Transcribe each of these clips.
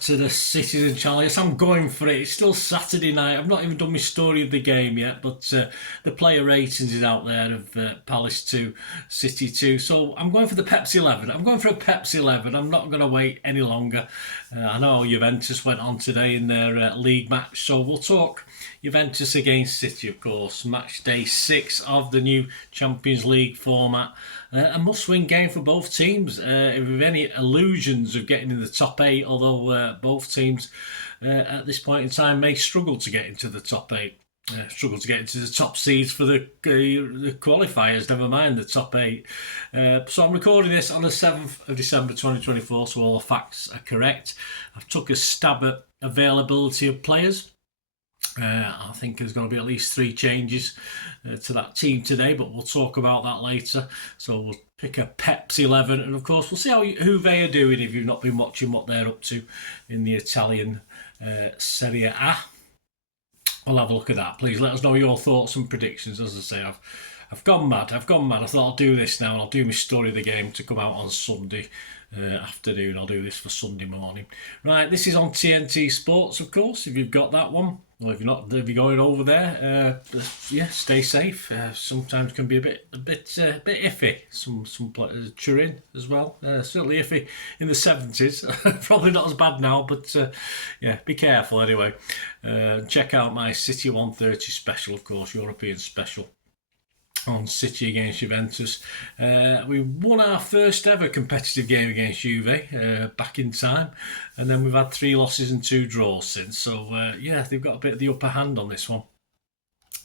back to the Citizen Channel. Yes, I'm going for it. It's still Saturday night. I've not even done my story of the game yet, but the player ratings is out there of Palace 2, City 2. So I'm going for the Pepsi 11. I'm going for a Pepsi 11. I'm not going to wait any longer. I know Juventus went on today in their league match, so we'll talk Juventus against City, of course. Match day 6 of the new Champions League format. A must-win game for both teams, with any illusions of getting in the top 8, although both teams at this point in time may struggle to get into the top 8. Struggle to get into the top seeds for the qualifiers, never mind the top 8. So I'm recording this on the 7th of December 2024, so all the facts are correct. I've took a stab at availability of players. I think there's going to be at least 3 changes to that team today, but we'll talk about that later. So we'll pick a Pepsi 11, and of course we'll see how Juve are doing if you've not been watching what they're up to in the Italian Serie A. We'll have a look at that. Please let us know your thoughts and predictions. As I say, I've gone mad. I thought I'll do this now, and I'll do my story of the game to come out on Sunday afternoon. I'll do this for Sunday morning. Right, this is on TNT Sports, of course, if you've got that one. Well, if you're not, if you're going over there, stay safe. Sometimes can be a bit iffy. Some Turin as well. Certainly iffy in the 70s. Probably not as bad now, but be careful anyway. Check out my City 130 special, of course, European special on City against Juventus. We won our first ever competitive game against Juve back in time, and then we've had 3 losses and 2 draws since. So they've got a bit of the upper hand on this one.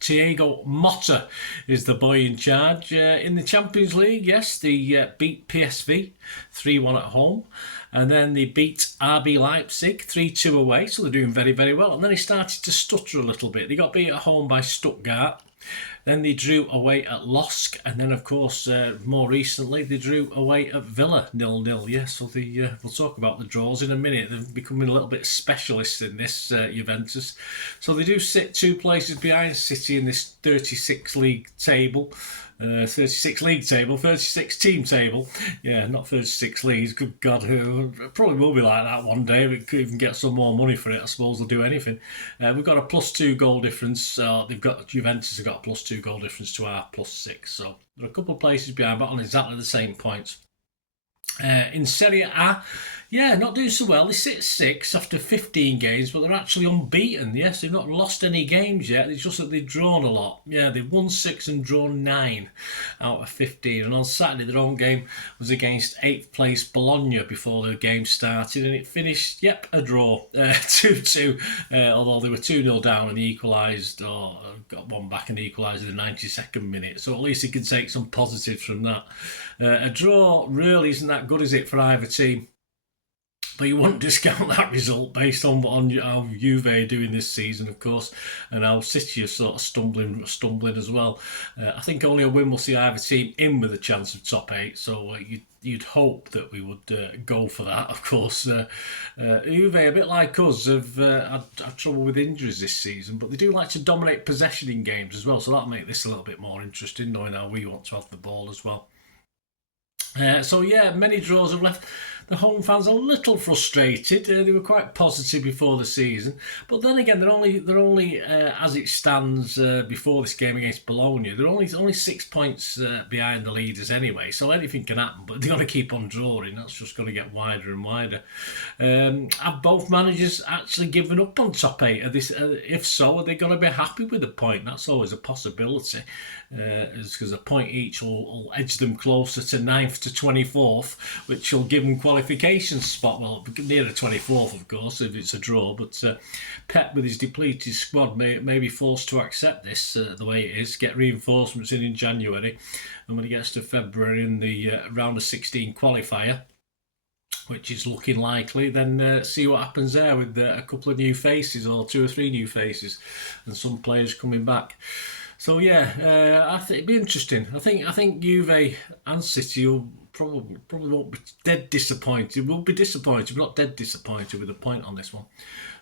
Thiago Motta is the boy in charge. In the Champions League, yes, they beat PSV 3-1 at home, and then they beat RB Leipzig 3-2 away, so they're doing very, very well. And then he started to stutter a little bit. They got beat at home by Stuttgart. Then they drew away at Losk, and then, of course, more recently, they drew away at Villa 0-0. Yes, so we'll talk about the draws in a minute. They're becoming a little bit specialist in this, Juventus. So they do sit 2 places behind City in this 36 league table. 36 league table, 36 team table. Yeah, not 36 leagues. Good God, probably will be like that one day. We could even get some more money for it. I suppose they'll do anything. We've got a +2 goal difference. Juventus have got a +2 goal difference to our +6. So they're a couple of places behind, but on exactly the same points. In Serie A, not doing so well. They sit 6 after 15 games, but they're actually unbeaten. Yes, they've not lost any games yet. It's just that they've drawn a lot. Yeah, they've won 6 and drawn 9 out of 15. And on Saturday, their own game was against 8th place Bologna before the game started, and it finished, a draw, 2-2. Although they were 2-0 down and they equalised, or got one back and equalised in the 92nd minute. So at least he can take some positives from that. A draw really isn't that good, is it, for either team? But you wouldn't discount that result based on how Juve are doing this season, of course, and how City are sort of stumbling as well. I think only a win will see either team in with a chance of top 8, so you'd hope that we would go for that, of course. Juve, a bit like us, have had trouble with injuries this season, but they do like to dominate possession in games as well, so that'll make this a little bit more interesting, knowing how we want to have the ball as well. Many draws have left the home fans a little frustrated. They were quite positive before the season, but then again, they're only as it stands before this game against Bologna, they're only 6 points behind the leaders anyway. So anything can happen, but they've got to keep on drawing. That's just going to get wider and wider. Have both managers actually given up on top 8? If so, are they going to be happy with the point? That's always a possibility, because a point each will edge them closer to 9th to 24th, which will give them qualification spot. Well, nearer 24th, of course, if it's a draw. But Pep, with his depleted squad, may be forced to accept this the way it is, get reinforcements in January, and when it gets to February in the round of 16 qualifier, which is looking likely, then see what happens there with a couple of new faces, or 2 or 3 new faces, and some players coming back. So yeah, I think it'd be interesting. I think Juve and City will probably won't be dead disappointed. We'll be disappointed, but not dead disappointed with a point on this one.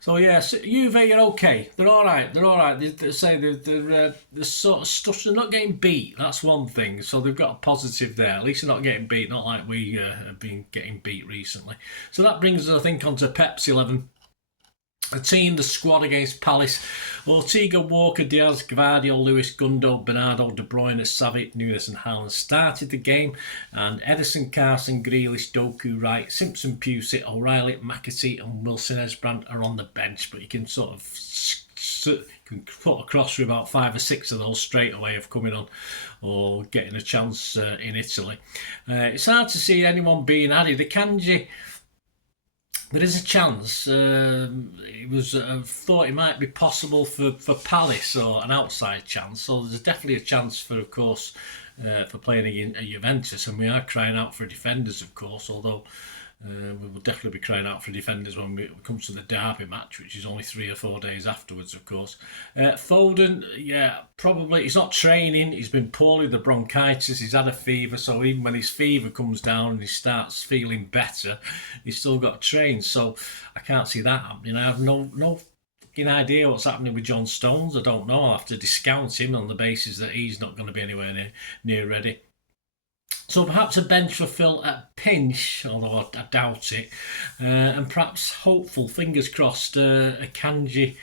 So yeah, so Juve are okay. They're all right. They're all right. They say they're sort of stuff. They're not getting beat. That's one thing. So they've got a positive there. At least they're not getting beat. Not like we have been getting beat recently. So that brings us, I think, onto Pep's 11. The team, the squad against Palace: Ortega, Walker, Diaz, Gvardiol, Lewis, Gundo, Bernardo, De Bruyne, Savic, Nunes and Haaland started the game, and Ederson, Carson, Grealish, Doku, Wright, Simpson, Pusick, O'Reilly, McAtee and Wilson Esbrand are on the bench, but you can sort of put across for about 5 or 6 of those straight away of coming on or getting a chance in Italy. It's hard to see anyone being added. Akanji, there is a chance. It was thought it might be possible for Palace, or an outside chance. So there's definitely a chance for, of course, for playing at Juventus, and we are crying out for defenders, of course. Although we will definitely be crying out for defenders when it comes to the derby match, which is only 3 or 4 days afterwards, of course. Foden, yeah, probably. He's not training. He's been poorly with the bronchitis. He's had a fever. So even when his fever comes down and he starts feeling better, he's still got to train. So I can't see that happening. I have no fucking idea what's happening with John Stones. I don't know. I'll have to discount him on the basis that he's not going to be anywhere near ready. So perhaps a bench for Phil at pinch, although I doubt it, and perhaps hopeful, fingers crossed, Akanji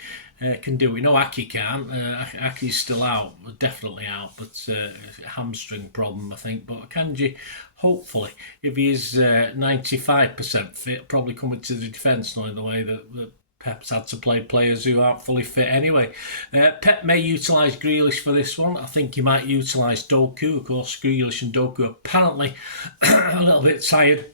can do it. No, Aki can't. Aki's still out, definitely out, but hamstring problem, I think. But Akanji, hopefully, if he is 95% fit, probably coming to the defence, knowing the way that Pep's had to play players who aren't fully fit anyway. Pep may utilise Grealish for this one. I think he might utilise Doku. Of course, Grealish and Doku are apparently a little bit tired.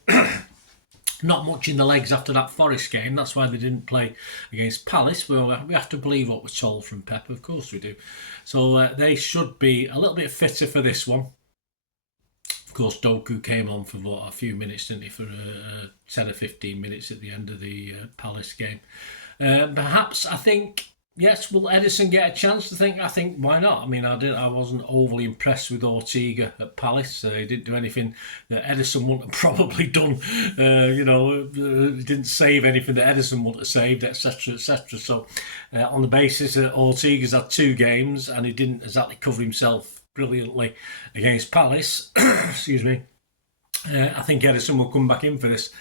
Not much in the legs after that Forest game. That's why they didn't play against Palace. Well, we have to believe what we're told from Pep. Of course we do. So they should be a little bit fitter for this one. Of course, Doku came on for a few minutes, didn't he, for 10 or 15 minutes at the end of the Palace game. Perhaps, I think, yes, will Ederson get a chance? I think why not? I mean, I wasn't overly impressed with Ortega at Palace. He didn't do anything that Ederson wouldn't have probably done. He didn't save anything that Ederson wouldn't have saved, etc., etc. So, on the basis that Ortega's had 2 games and he didn't exactly cover himself brilliantly against Palace, excuse me, I think Ederson will come back in for this.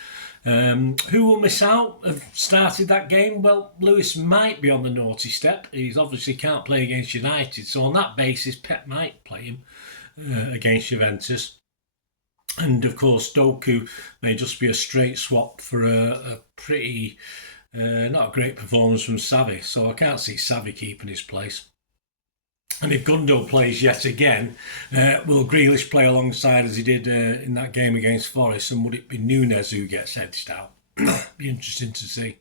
Who will miss out have started that game? Well, Lewis might be on the naughty step. He's obviously can't play against United, so on that basis Pep might play him against Juventus. And of course Doku may just be a straight swap for a pretty not a great performance from Savi, so I can't see Savi keeping his place. And if Gundo plays yet again, will Grealish play alongside as he did in that game against Forest? And would it be Nunes who gets edged out? Be interesting to see.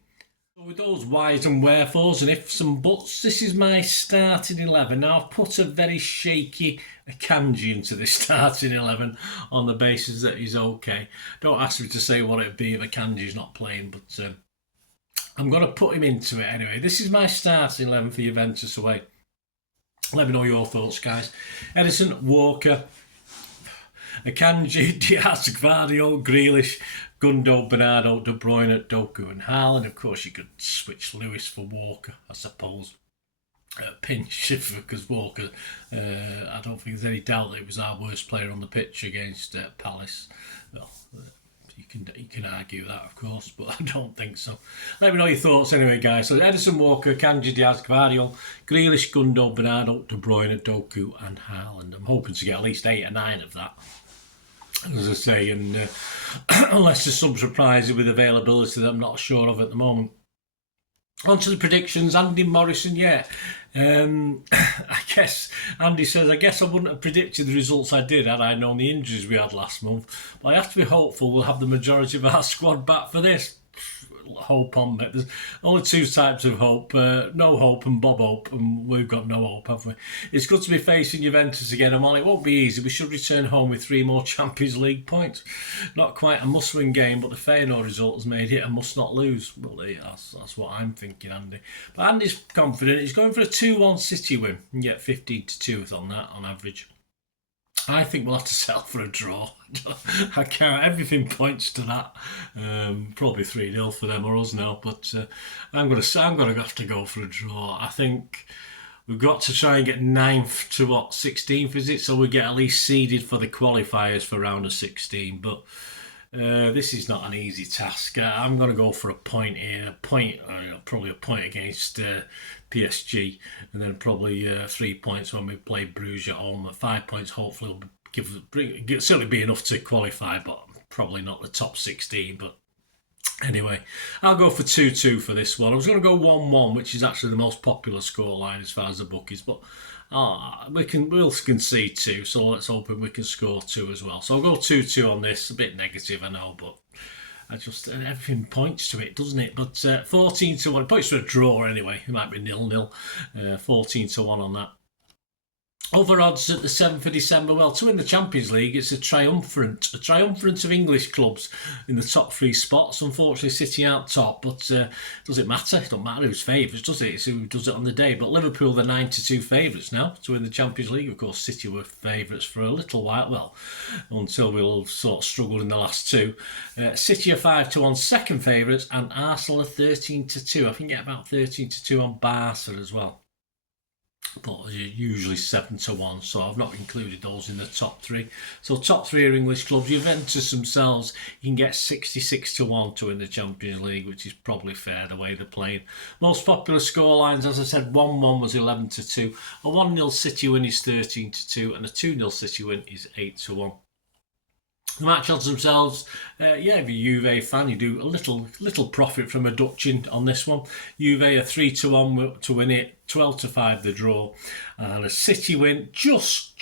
So with those whys and wherefores and ifs and buts, this is my starting 11. Now I've put a very shaky Akanji into this starting 11 on the basis that he's okay. Don't ask me to say what it'd be if Akanji's not playing, but I'm going to put him into it anyway. This is my starting 11 for Juventus away. Let me know your thoughts, guys. Ederson, Walker, Akanji, Diaz, Gvardiol, Grealish, Gundo, Bernardo, De Bruyne, Doku and Haaland. Of course, you could switch Lewis for Walker, I suppose. Pinch, because Walker, I don't think there's any doubt that he was our worst player on the pitch against Palace. Well, you can argue that, of course, but I don't think so. Let me know your thoughts anyway, guys. So Ederson, Walker, Akanji, Diaz, Gvardiol, Grealish, Gundo, Bernardo, De Bruyne, Doku and Haaland. I'm hoping to get at least 8 or 9 of that, as I say, and unless there's some surprises with availability that I'm not sure of at the moment. On to the predictions. Andy Morrison, yeah. I guess Andy says, I guess I wouldn't have predicted the results I did had I known the injuries we had last month. But I have to be hopeful we'll have the majority of our squad back for this. hope on it. There's only two types of hope, no hope and Bob Hope, and we've got no hope, have we? It's good to be facing Juventus again, and while it won't be easy, we should return home with 3 more Champions League points. Not quite a must-win game, but the Feyenoord result has made it a must-not-lose. Well, that's what I'm thinking, Andy. But Andy's confident. He's going for a 2-1 City win and get 15-2 on that on average. I think we'll have to settle for a draw. I can't. Everything points to that. Probably 3-0 for them or us now. But I'm gonna have to go for a draw. I think we've got to try and get 9th to 16th, is it? So we get at least seeded for the qualifiers for round of 16. But this is not an easy task. I'm going to go for a point here. Probably a point against PSG, and then probably 3 points when we play Bruges at home. 5 points hopefully will certainly be enough to qualify, but probably not the top 16. But anyway, I'll go for 2-2 for this one. I was going to go 1-1, which is actually the most popular scoreline as far as the book is, but we'll concede 2, so let's hope we can score 2 as well. So I'll go 2-2 on this. A bit negative, I know, but everything points to it, doesn't it? But 14-1, it points to a draw anyway. It might be 0-0. 14-1 on that. Other odds at the 7th of December. Well, to win the Champions League, it's a triumvirate of English clubs in the top 3 spots. Unfortunately, City aren't top, but does it matter? It doesn't matter who's favourites, does it? It's who does it on the day. But Liverpool, they're 9-2 favourites now to win the Champions League. Of course, City were favourites for a little while, well, until we'll sort of struggle in the last 2. City are 5-1 second favourites, and Arsenal are 13-2. I think get about 13-2 on Barca as well. But usually 7-1, so I've not included those in the top 3. So top 3 are English clubs. Juventus themselves, you can get 66-1 to win the Champions League, which is probably fair the way they're playing. Most popular scorelines, as I said, 1-1 was 11-2. A 1-0 City win is 13-2, and a 2-0 City win is 8-1. The match odds themselves, if you're a Juve fan, you do a little profit from a Dutchin on this one. Juve are 3-1 to win it, 12-5 the draw, and a City win just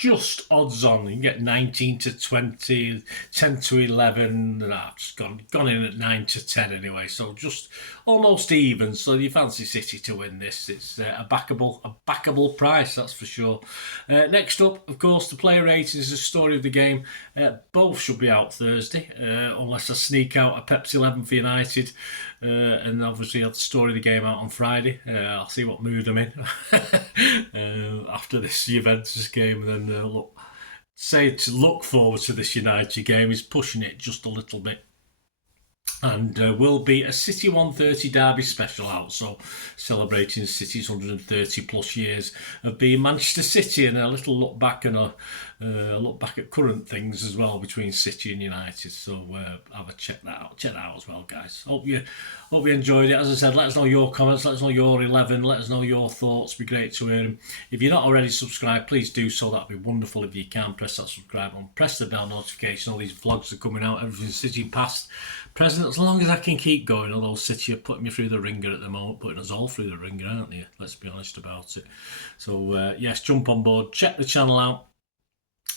odds on. You can get 19-20, 10-11. Just gone in at 9-10 anyway. So just almost even. So you fancy City to win this? It's a backable price, that's for sure. Next up, of course, the player ratings is the story of the game. Both should be out Thursday, unless I sneak out a Pepsi 11 for United, and obviously have the story of the game out on Friday. I'll see what mood I'm in after this Juventus game, and then look forward to this United game is pushing it just a little bit. And will be a City 130 derby special out, so celebrating City's 130 plus years of being Manchester City, and a little look back and look back at current things as well between City and United. So have a check that out as well, guys. Hope you enjoyed it. As I said, let us know your comments, let us know your 11, let us know your thoughts. It'd be great to hear them. If you're not already subscribed, please do so. That'd be wonderful if you can. Press that subscribe button, press the bell notification. All these vlogs are coming out, everything's City past present, as long as I can keep going. Although City are putting me through the ringer at the moment, putting us all through the ringer, aren't they? Let's be honest about it. So yes, jump on board, check the channel out.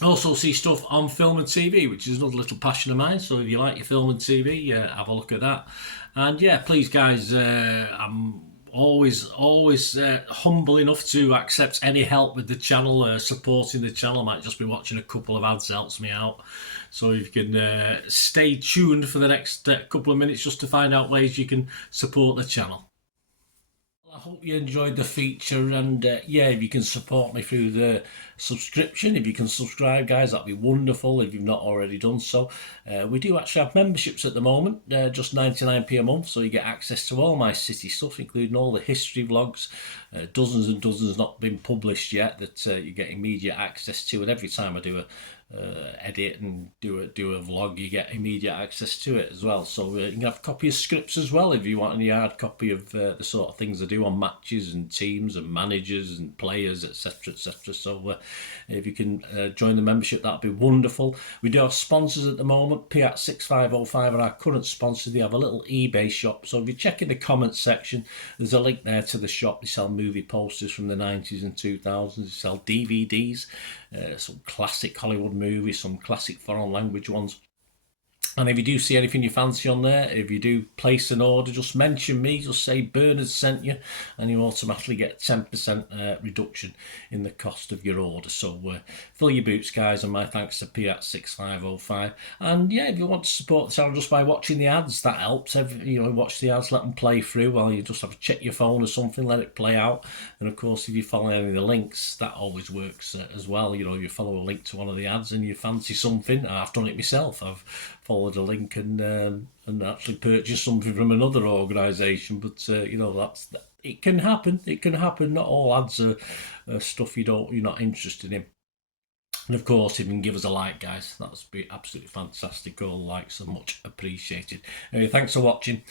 Also see stuff on film and TV, which is another little passion of mine. So if you like your film and TV, have a look at that. And yeah, please guys, I'm always humble enough to accept any help with the channel, supporting the channel. I might just be watching a couple of ads, helps me out. So if you can stay tuned for the next couple of minutes just to find out ways you can support the channel. I hope you enjoyed the feature, and yeah, if you can support me through the subscription, if you can subscribe, guys, that'd be wonderful if you've not already done so. We do actually have memberships at the moment, just 99p a month, so you get access to all my City stuff, including all the history vlogs, dozens and dozens not been published yet that you get immediate access to, and every time I do a edit and do a vlog, you get immediate access to it as well. So you can have a copy of scripts as well if you want any hard copy of the sort of things I do on matches and teams and managers and players, etc. So if you can join the membership, that'd be wonderful. We do have sponsors at the moment. Piat 6505 are our current sponsor. They have a little eBay shop, so if you check in the comments section, there's a link there to the shop. They sell movie posters from the 90s and 2000s. They sell DVDs, some classic Hollywood movies, some classic foreign language ones. And if you do see anything you fancy on there, if you do place an order, just mention me, just say Bernard sent you, and you automatically get 10% reduction in the cost of your order. So fill your boots, guys, and my thanks to P6505. And yeah, if you want to support the channel just by watching the ads, that helps. Watch the ads, let them play through while you just have to check your phone or something, let it play out. And of course, if you follow any of the links, that always works as well. If you follow a link to one of the ads and you fancy something, I've done it myself. I've followed a link and actually purchased something from another organisation. But it can happen. It can happen. Not all ads are stuff you're not interested in. And of course, if you can give us a like, guys, that would be absolutely fantastic. All likes are much appreciated. Anyway, thanks for watching.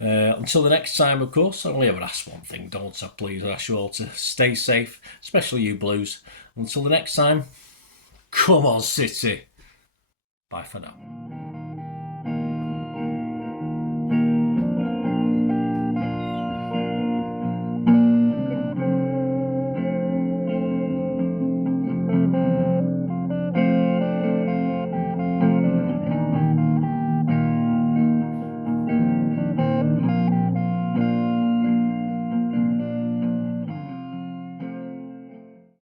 Until the next time, of course, I only ever ask one thing, don't I? Please, I ask you all to stay safe, especially you Blues. Until the next time, come on, City. Bye for now.